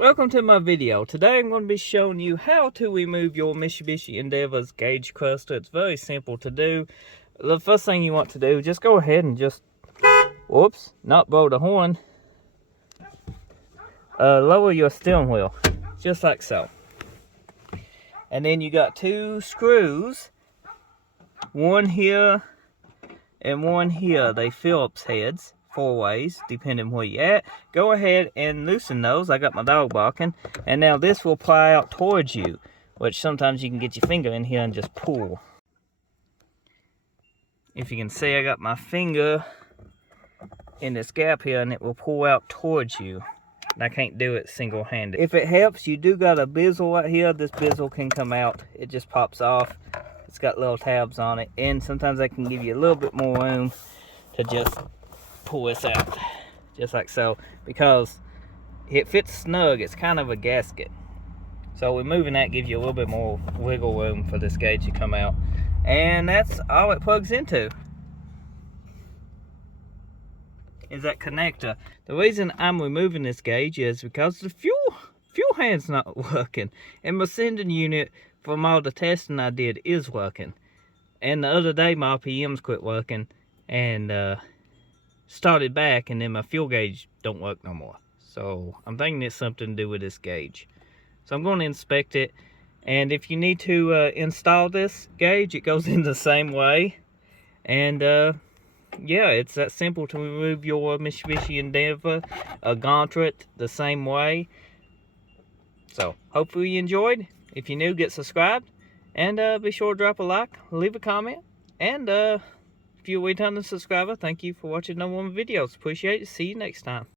Welcome to my video. Today I'm going to be showing you how to remove your Mitsubishi Endeavor's gauge cluster. It's very simple to do. The first thing you want to do, just go ahead and just, whoops, not blow the horn. Lower your steering wheel, just like so. And then you got two screws, one here and one here. They Phillips heads. 4 ways, depending where you're at. Go ahead and loosen those. I got my dog barking. And now this will pry out towards you, which sometimes you can get your finger in here and just pull. If you can see, I got my finger in this gap here and it will pull out towards you. And I can't do it single-handed. If it helps, you do got a bezel right here. This bezel can come out. It just pops off. It's got little tabs on it. And sometimes I can give you a little bit more room to just pull this out, just like so, because it fits snug. It's kind of a gasket, so removing that gives you a little bit more wiggle room for this gauge to come out, and that's all it plugs into, is that connector. The reason I'm removing this gauge is because the fuel hand's not working, and my sending unit from all the testing I did is working, and the other day my RPMs quit working and started back, and then my fuel gauge don't work no more. So I'm thinking it's something to do with this gauge. So I'm going to inspect it, and if you need to install this gauge, it goes in the same way. And yeah, it's that simple to remove your Mitsubishi Endeavor gauntlet the same way. So hopefully you enjoyed. If you're new, get subscribed, and be sure to drop a like, leave a comment, and if you're a returning subscriber, thank you for watching no more videos. Appreciate it. See you next time.